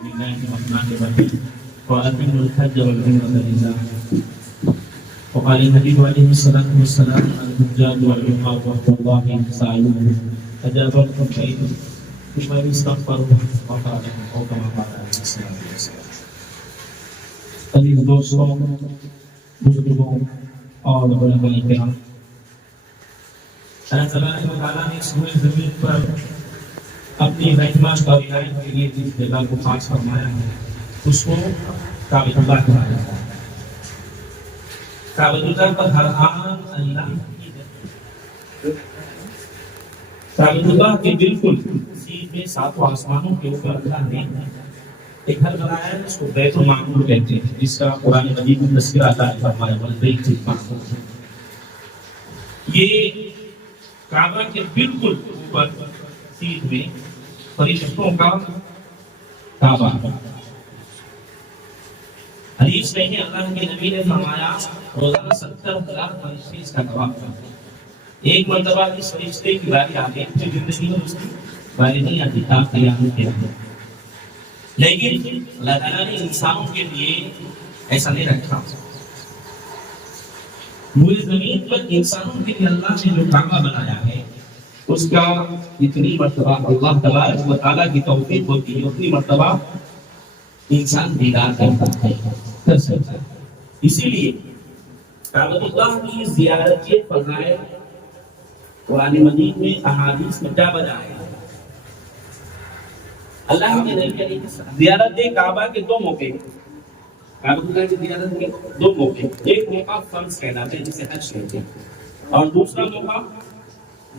لله الرحمن الرحيم وأتموا الحج والعمرة لله. وقال النبي عليه الصلاة والسلام الحجاج والعمار وحد الله سعيهم فجابركم بين ثم يستغفروا وقال أو كما قال عليه الصلاة والسلام. عزیز دوستوں، بزرگوں اور علماء کرام، اللہ تبارک و تعالیٰ نے اس ہوئے زمین پر اپنی رحمت اور عنایت کے لیے جس جگہ کو خاص فرمایا ہے اس کو کعبۃ اللہ کہا جاتا ہے. کعبۃ اللہ پر ہر آن اللہ کعبۃ اللہ کے بالکل سیدھے ساتوں آسمانوں کے اوپر اللہ نے ایک گھر بنایا ہے جس کو بیت المعمور کہتے ہیں، جس کا قرآن مجید میں تذکرہ اللہ نے فرمایا والبیت المعمور. یہ کعبہ کے بالکل اوپر سیدھ میں فرشتوں کا کعبہ. حدیث میں ہے اللہ کے نبی نے فرمایا روزانہ 70,000 فرشتے اس کا طواف کرتے ہیں. ایک مرتبہ اس فرشتے کی باری آ گئی جو زندگی میں اس کی باری نہیں آتی تھا قیامت کے دن، لیکن اللہ تعالیٰ نے انسانوں کے لیے ایسا نہیں رکھا. پوری زمین پر انسانوں کے لیے اللہ نے جو کعبہ بنایا ہے اس کا اتنی مرتبہ اللہ تبارک و تعالیٰ کی توفیق ہوتی ہے، اتنی مرتبہ انسان دیدار کرتا ہے. اسی لیے کعبۃ اللہ کی زیارت کے فضائل قرآن مجید میں احادیث میں کیا بجائے ہیں. اللہ کے نبی زیارت کعبہ کے دو موقع، کعبۃ اللہ کی زیارت کے دو موقع، ایک موقع فرض کہلاتا ہے جسے حج کہتے ہیں، اور دوسرا موقع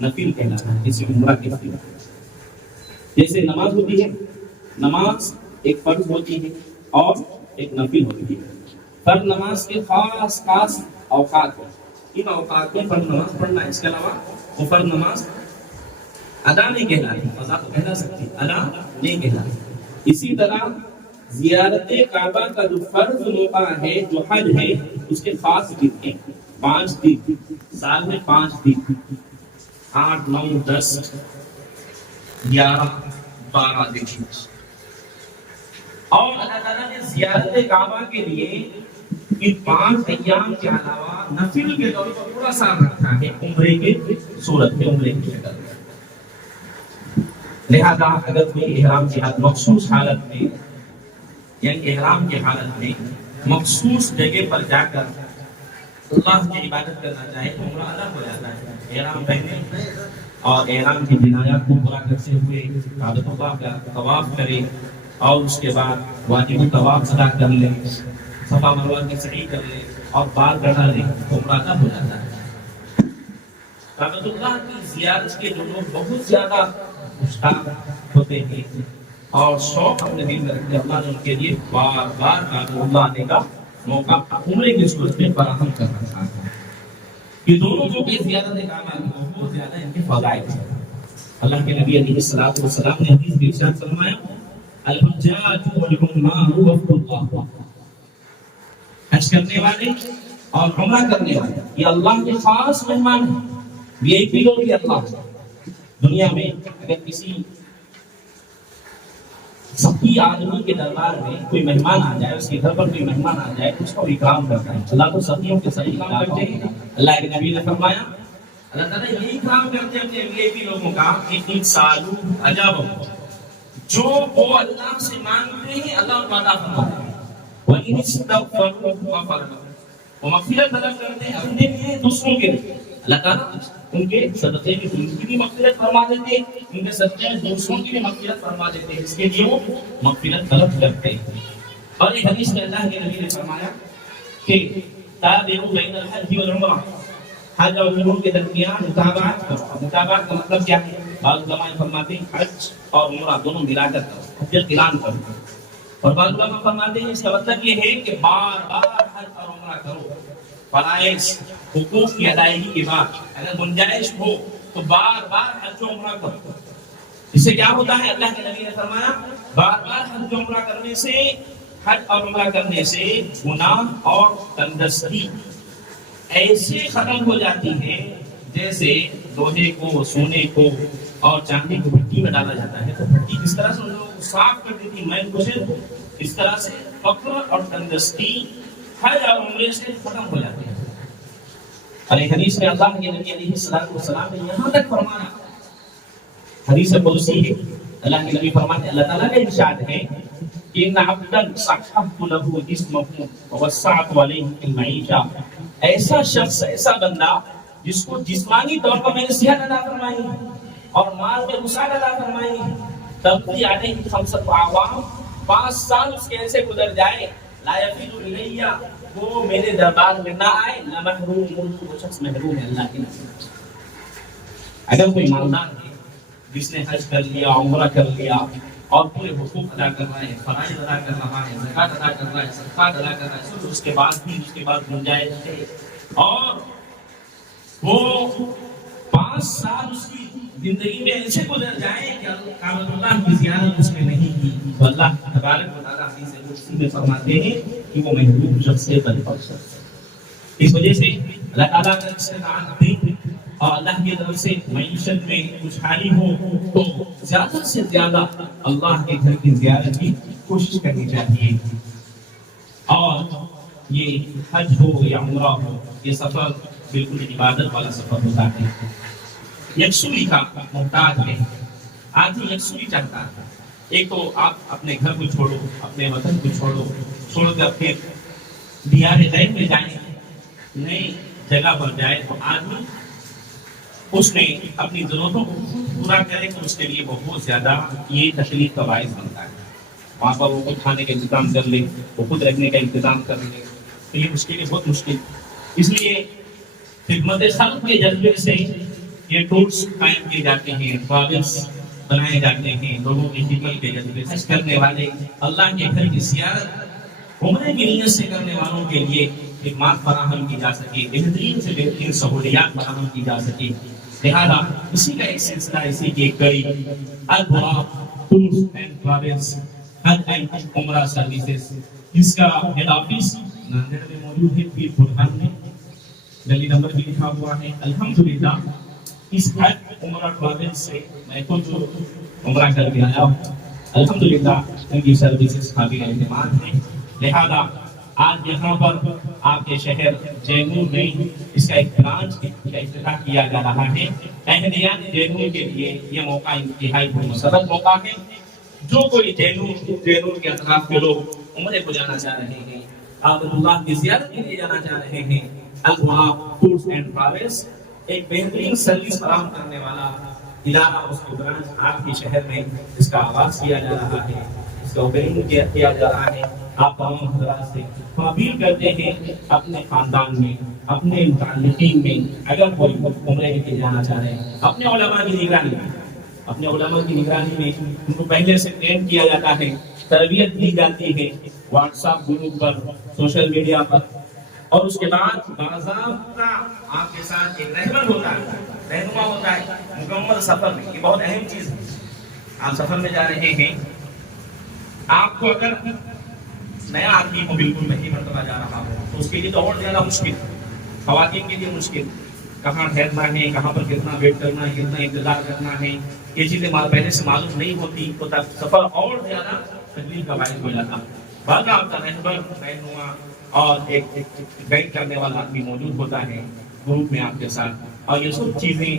نفل کہلاتا ہے جسے عمرہ کہتے ہیں. جیسے نماز ہوتی ہے، نماز ایک فرض ہوتی ہے اور ایک نفل ہوتی ہے. فرض نماز کے خاص خاص اوقات ہیں، ان اوقات میں فرض نماز پڑھنا ہے، اس کے علاوہ وہ فرض نماز ادا نہیں کہلاتی. قضا تو کہلا سکتی، ادا نہیں کہلاتی. اسی طرح زیارت کعبہ کا جو فرض موقع ہے جو حج ہے اس کے خاص دن ہیں، 5 دن، سال میں 5 دن، 8 9 10 11 12 دن. اور اللہ تعالیٰ نے زیارت کعبہ کے لیے ان 5 ایام کے علاوہ نفل کے طور پر پورا سال رکھا ہے عمرے کے صورت میں، عمرے کی شکل میں. لہذا اگر کوئی احرام کی حالت مخصوص حالت میں، یعنی احرام کی حالت میں مخصوص جگہ پر جا کر اللہ کی عبادت کرنا چاہے تو عمرہ ادا ہو جاتا ہے. احرام پہنے اور احرام کی جنایات کو پورا کرتے ہوئے کعبۃ اللہ کا طواف کرے اور اس کے بعد واجب الطواف ادا کر لے، صفا مروہ کی سعی کر لے اور بال کٹا لے تو عمرہ ادا ہو جاتا ہے. کعبۃ اللہ کی زیارت کے جو لوگ بہت زیادہ مشتاق ہوتے ہیں اور شوق اپنے دل میں رکھتے ہیں، اللہ نے ان کے لیے بار بار کعبۃ اللہ آنے کا موقع عمرے کی صورت میں فراہم کر رکھا ہے. یہ دونوں موقع زیارت کعبہ کی بہت زیادہ ان کے فضائل ہیں. اللہ کے نبی علیہ الصلوۃ والسلام نے حدیث میں ارشاد فرمایا الحجاج والعمار وفد اللہ. حج کرنے والے اور عمرہ کرنے والے یہ اللہ کے خاص مہمان ہیں، وی آئی پی لوگ یہ اللہ. دنیا میں اگر کسی سخی آدمی کے دربار میں کوئی مہمان آ جائے، اس کے گھر پر کوئی مہمان آ جائے تو اس کو اکرام کرتا ہے. اللہ تو سخیوں کے ساتھ اکرام کرتے ہیں. اللہ کے نبی نے فرمایا اللہ تعالیٰ یہی اکرام کرتے ہیں اپنے وی آئی پی لوگوں کا کہ ان سالو عجاب جو وہ اللہ سے مانگتے ہیں اللہ ان کو عطا فرماتا ہے. وَإِنِ اسْتَغْفَرُوا غَفَرَ لَهُمْ. وہ مغفرت طلب کرتے ہیں اپنے لیے دوسروں کے لیے، اللہ تعالیٰ ان کے صدقے میں ان کی بھی مغفرت فرما دیتے ہیں، ان کے صدقے میں دوسروں کی بھی مغفرت فرما دیتے ہیں، اس کے لیے وہ مغفرت طلب کرتے ہیں. اور ایک حدیث میں اللہ کے نبی نے فرمایا کہ تابعوا بین الحج والعمرہ، حج اور عمرہ کے درمیان متابعت کرو. متابعت کا مطلب کیا ہے؟ بعض علماء فرماتے ہیں حج اور عمرہ دونوں ملا کر کرو، حج قران کرو. اور بعض علماء فرماتے ہیں اس کا مطلب یہ ہے کہ بار بار حج اور عمرہ کرو. فرائض حقوق کی ادائیگی کے بعد اگر گنجائش ہو تو بار بار حج و عمرہ کرو. اس سے کیا ہوتا ہے؟ اللہ کے نبی نے فرمایا بار بار حج و عمرہ کرنے سے، حج اور عمرہ کرنے سے گناہ اور تندرستی ایسے ختم ہو جاتی ہے جیسے لوہے کو، سونے کو اور چاندی کو بھٹی میں ڈالا جاتا ہے، تو بھٹی کس طرح سے ان لوگوں کو صاف کر دیتی میل کو سے، اس طرح سے فقر اور تندرستی حج اور عمرے سے ختم ہو جاتی ہے۔ اور ایک حدیث میں اللہ کے نبی علیہ السلام نے یہاں تک فرمایا، حدیث قدسی ہے، اللہ کے نبی فرماتے ہیں، اللہ تعالیٰ کا ارشاد ہے کہ ان عبدا صححت له جسمه ووسعت عليه في المعيشة، ایسا شخص، ایسا بندہ جس کو جسمانی طور پر میں نے صحت عطا فرمائی اور مال میں وسعت عطا فرمائی، تقضی علیہ خمسۃ اعوام، 5 سال اس کے ایسے گزر جائے، لا یفیض الیہ، وہ میرے دربار میں نہ آئے، لمحروم، وہ شخص محروم ہے اللہ کی نعمت۔ اگر کوئی مالدار ہے جس نے حج کر لیا، عمرہ کر لیا اور پورے حقوق ادا کر رہا ہے، فرائض ادا کر رہا ہے، زکوٰۃ ادا کر رہا ہے، صدقات ادا کر رہا ہے، سب اس کے بعد گنجائش ہے اور وہ 5 سال اس کی زندگی میں ایسے گزر جائیں کہ کعبۃ اللہ کی زیارت اس نے نہیں کی، تو اللہ تبارک و تعالیٰ حدیث قدسی میں فرماتے ہیں کہ وہ محروم شخص سے بدبخت شخص ہے۔ اس وجہ سے اللہ تعالیٰ کا استطاعت دی اور اللہ کی طرف سے معیشت میں خوشحالی ہو تو زیادہ سے زیادہ اللہ کے گھر کی زیارت کی کوشش کرنی چاہیے۔ اور یہ حج ہو یا عمرہ ہو، یہ سفر بالکل عبادت والا سفر ہوتا ہے۔ یکسوئی کا محتاج ہے، آدمی یکسوئی چاہتا ہے۔ ایک تو آپ اپنے گھر کو چھوڑو، اپنے وطن کو چھوڑ کر پھر دیار غیب میں جائیں، نئی جگہ پر جائے تو آدمی اس نے اپنی ضرورتوں کو پورا کرے تو اس کے لیے بہت زیادہ یہ تکلیف کا باعث بنتا ہے۔ وہاں پر وہ خود کھانے کا انتظام کر لے، وہ خود رکھنے کا انتظام کر لے، تو یہ اس کے لیے بہت مشکل۔ اس لیے خدمت خلق کے جذبے سے یہ ٹورس قائم کیے جاتے ہیں، ٹریولس بنائے جاتے ہیں، لوگوں کی خدمت کے جذبے سے۔ حج کرنے والے اللہ کے گھر کی زیارت عمرے کی نیت سے کرنے والوں کے لیے خدمات فراہم کی جا سکے، بہترین سے بہترین سہولیات فراہم کی جا سکے۔ لہذا اسی کا ایک سلسلہ، اسی کی ایک کڑی Al Buraq tours and travels Hajj and Umrah services, جس کا ہیڈ آفس ناندیڑ میں موجود ہے، پیر برہان میں، گلی نمبر بھی لکھا ہوا ہے۔ الحمدللہ اس حج عمرہ ٹریولس سے میں تو جو عمرہ کر کے آیا ہوں، الحمدللہ ان کی سروسز قابل اعتماد ہیں۔ لہذا آج یہاں پر آپ کے شہر جیمور میں اس کا ایک برانچ کا افتتاح کیا جا رہا ہے۔ اہلیان جیمور کے لیے یہ موقع انتہائی مسرت موقع ہے۔ جو کوئی جیمور کے اطراف کے لوگ عمرے کو جانا چاہ رہے ہیں، کعبۃ اللہ کی زیارت کے لیے جانا چاہ رہے ہیں، البراق ٹورس اینڈ ٹریولس ایک بہترین سروس فراہم کرنے والا ادارہ، اس کی برانچ آپ کے شہر میں اس کا آغاز کیا جا رہا ہے، اس کا اوپننگ کیا جا رہا ہے۔ آپ تمام حضرات سے ہم اپیل کرتے ہیں اپنے خاندان میں، اپنے متعلقین میں اگر کوئی عمرے کے لیے جانا چاہ رہے ہیں، اپنے علماء کی نگرانی میں ان کو پہلے سے ٹرین کیا جاتا ہے، تربیت دی جاتی ہے واٹس ایپ گروپ پر، سوشل میڈیا پر، اور اس کے بعد باضابطہ آپ کے ساتھ ایک رہبر ہوتا ہے، رہنما ہوتا ہے مکمل سفر میں۔ یہ بہت اہم چیز ہے۔ آپ سفر میں جا رہے ہیں، آپ کو اگر نیا آدمی کو بالکل پہلی مرتبہ جا رہا ہو تو اس کے لیے تو اور زیادہ مشکل، خواتین کے لیے مشکل، کہاں ٹھہرنا ہے، کہاں پر کتنا ویٹ کرنا ہے، کتنا انتظار کرنا ہے، یہ چیزیں پہلے سے معلوم نہیں ہوتی تو سفر اور زیادہ تکلیف کا باعث ہو جاتا۔ بعد آپ کا رہنما اور ایک گائیڈ کرنے والا آدمی موجود ہوتا ہے گروپ میں آپ کے ساتھ، اور یہ سب چیزیں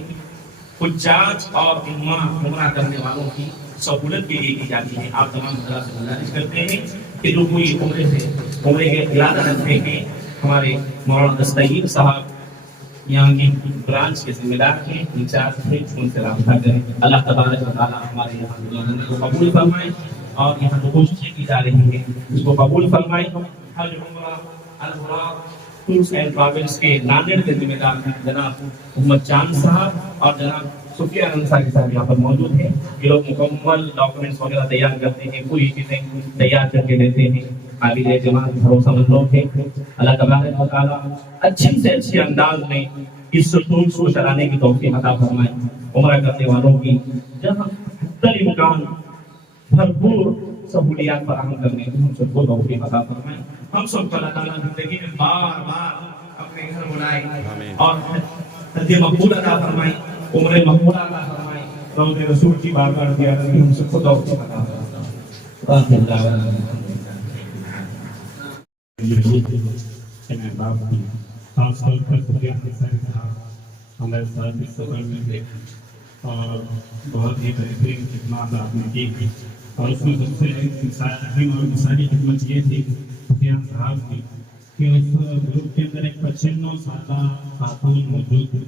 حجاج اور عمرہ کرنے والوں کی سہولت کے لیے کی جاتی ہے۔ آپ تمام حضرات سے گزارش کرتے ہیں کہ جو کوئی عمرے کے ارادہ رکھتے ہیں، ہمارے مولانا دستگیر صاحب یہاں کی برانچ کے ذمہ دار ہیں، انچارج ہیں، ان سے رابطہ کریں۔ اللہ تبارک و تعالیٰ ہمارے یہاں کو قبول فرمائے اور یہاں جو کوششیں کی جا رہی ہیں اس کو قبول فرمائے۔ حج عمرہ البراق ٹورس اینڈ ٹریولس کے ناندیڑ کے ذمہ دار ہیں جناب محمد چاند صاحب اور جناب سفیان انصاری صاحب یہاں پر موجود ہیں۔ یہ لوگ مکمل ڈاکومنٹس وغیرہ تیار کرتے ہیں، پوری چیزیں تیار کر کے دیتے ہیں، قابل اعتماد بھروسہ مند لوگ ہیں۔ اللہ تبارک و تعالیٰ اچھی سے اچھے انداز میں اس ٹورس کو چلانے کی توفیق عطا فرمائے۔ عمرہ کرنے والوں کی جہاں حتی امکان بھرپور سہولیات فراہم کرنے کی ہم سب کو توفیق عطا فرمائے۔ ہم سب کو اللہ تعالیٰ زندگی میں بار بار اپنے گھر بلائے اور حج مقبول عطا فرمائے، عمرے مقبول عطا فرمائے، روض رسول کی بارگاہ زیارت کی ہم سب کو توفیق عطا فرمائے۔ آخر دعوانا کہ میں باپ کی خاص طور پر سفیان انصاری صاحب ہمارے ساتھ اس سفر میں تھے اور بہت ہی بہترین خدمات آپ نے کی اور اس میں سب سے اہم اور مثالی خدمت یہ تھی سفیان صاحب کی کہ اس گروپ کے اندر ایک 95 سالہ خاتون موجود تھی،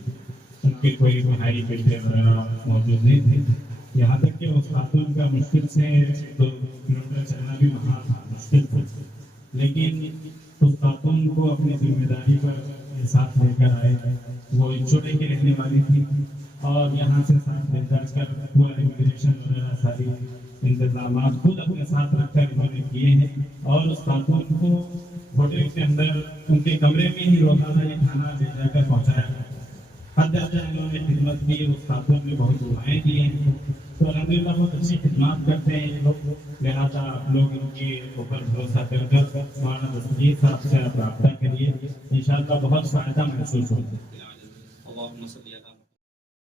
ان کے کوئی بھائی بیٹے وغیرہ موجود نہیں تھے، یہاں تک کہ اس خاتون کا مشکل سے 2 کلومیٹر چلنا بھی وہاں مشکل تھا، لیکن اس خاتون کو اپنی ذمہ داری پر ساتھ لے کر آئے۔ وہ چوڑے کی رہنے والی تھی اور یہاں سے ساتھ لے جا کر پورا امیگریشن وغیرہ ساری انتظامات خود اپنے ساتھ رکھ کر انہوں نے کیے ہیں اور اس خاتون کو ہوٹل کے اندر ان کے کمرے میں ہی روزانہ یہ کھانا لے جا کر پہنچایا۔ حد درجہ انہوں نے خدمت کی، اس خاتون نے بہت دعائیں دی ہیں، تو الحمدللہ بہت اچھی خدمات کرتے ہیں یہ لوگ، لہٰذا آپ لوگ ان کے اوپر بھروسہ کر کر مولانا دستگیر صاحب سے آپ رابطہ کریے، انشاءاللہ بہت فائدہ محسوس ہوگا۔ اللهم صل على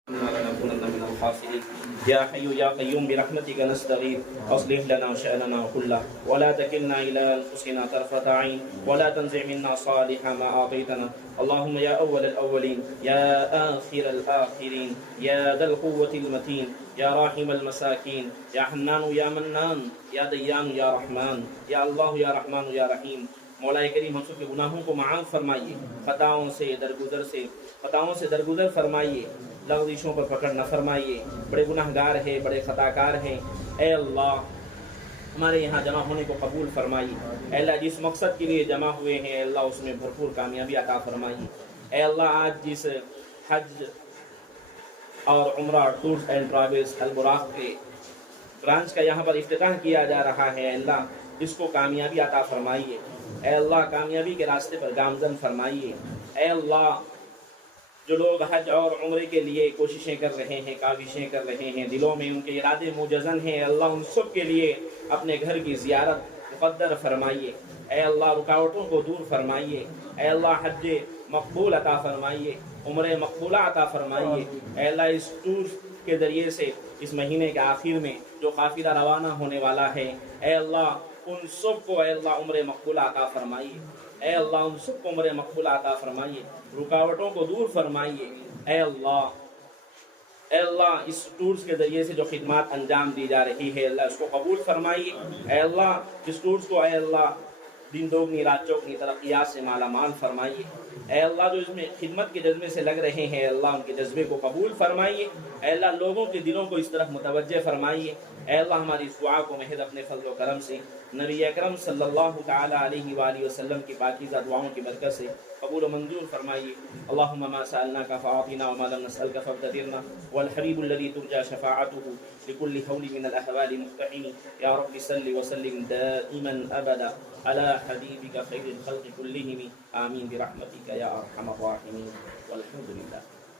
لنكونن من الخاسرين يا حي يا قيوم برحمتك نستغيث اصلح لنا شأننا كله ولا تكلنا إلى أنفسنا طرفة عين ولا تنزع منا صالح ما أعطيتنا اللهم يا أول الأولين يا آخر الآخرين يا ذا القوة المتين يا راحم المساكين يا حنان يا منان يا ديان يا رحمن يا الله يا رحمن يا رحيم مولا کریم ہم سب کے گناہوں کو معاف فرمائیے، خطاؤں سے درگزر فرمائیے، لغزشوں پر پکڑ نہ فرمائیے، بڑے گناہ گار ہیں، بڑے خطا کار ہیں، اے اللہ ہمارے یہاں جمع ہونے کو قبول فرمائیے، اے اللہ جس مقصد کے لیے جمع ہوئے ہیں اے اللہ اس میں بھرپور کامیابی عطا فرمائیے، اے اللہ آج جس حج اور عمرہ ٹورز اینڈ ٹریولز البراق کے برانچ کا یہاں پر افتتاح کیا جا رہا ہے، اے اللہ اس کو کامیابی عطا فرمائیے، اے اللہ کامیابی کے راستے پر گامزن فرمائیے، اے اللہ جو لوگ حج اور عمرے کے لیے کوششیں کر رہے ہیں، کاوشیں کر رہے ہیں، دلوں میں ان کے ارادے موجزن ہیں، اے اللہ ان سب کے لیے اپنے گھر کی زیارت مقدر فرمائیے، اے اللہ رکاوٹوں کو دور فرمائیے، اے اللہ حج مقبول عطا فرمائیے، عمرے مقبولہ عطا فرمائیے، اے اللہ اس ٹور کے ذریعے سے اس مہینے کے آخر میں جو قافلہ روانہ ہونے والا ہے اے اللہ ان سب کو اے اللہ عمر مقبولہ عطا فرمائیے، اے اللہ ان سب کو عمر مقبولہ عطا فرمائیے، رکاوٹوں کو دور فرمائیے، اے اللہ اس ٹورز کے ذریعے سے جو خدمات انجام دی جا رہی ہے اللہ اس کو قبول فرمائیے، اے اللہ اس ٹورز کو اے اللہ دن دوگنی رات چوگنی ترقیات سے مالا مال فرمائیے، اے اللہ جو اس میں خدمت کے جذبے سے لگ رہے ہیں اللہ ان کے جذبے کو قبول فرمائیے، اے اللہ لوگوں کے دلوں کو اس طرف متوجہ فرمائیے، اے اللہ ہماری اس دعا کو محض اپنے فضل و کرم سے نبی اکرم صلی اللہ تعالی علیہ وآلہ وسلم کی پاکیزہ دعاؤں کی برکت سے قبول و منظور فرمائیے۔ اللہم ما سألناک فأعطنا وما لم نسألک فابتدرنا والحبیب الذي ترجى شفاعته لكل حول من الأحوال مقتحم یا رب صل وسلم دائما أبدا على حبيبك خير الخلق كلهم آمين برحمتك يا أرحم الراحمين والحمد لله۔